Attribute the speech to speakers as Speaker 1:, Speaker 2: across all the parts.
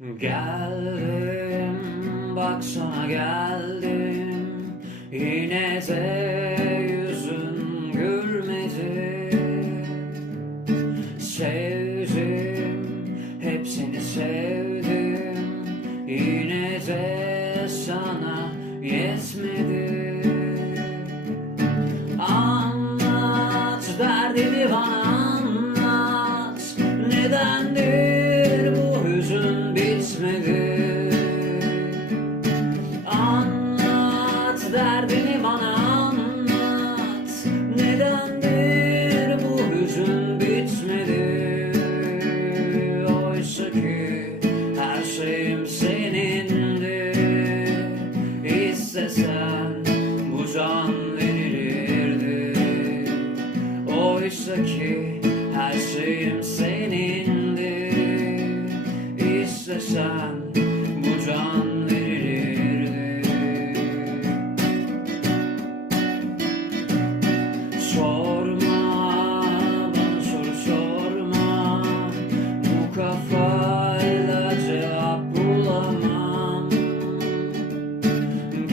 Speaker 1: Geldim, baksana geldim. Yine de yüzün gülmedi. Sevdim, hepsini sevdim. Yine de sana yetmedi. Anlat derdini bana şeyim senindi. İstesen bu can verilirdi. Oysa ki her şeyim senindi. İstesen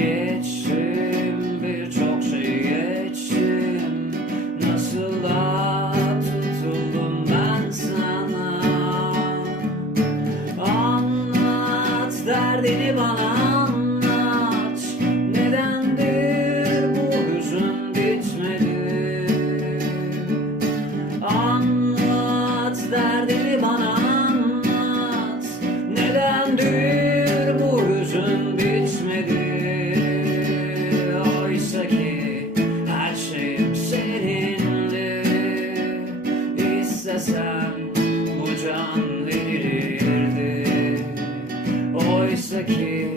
Speaker 1: Geçtim birçok şey geçtim. Nasıl da tutuldum ben sana? Anlat derdini bana anlat. Nedendir bu hüzün bitmedi? Anlat derdini bana anlat. Nedendir İstesen bu can verilirdi Oysa ki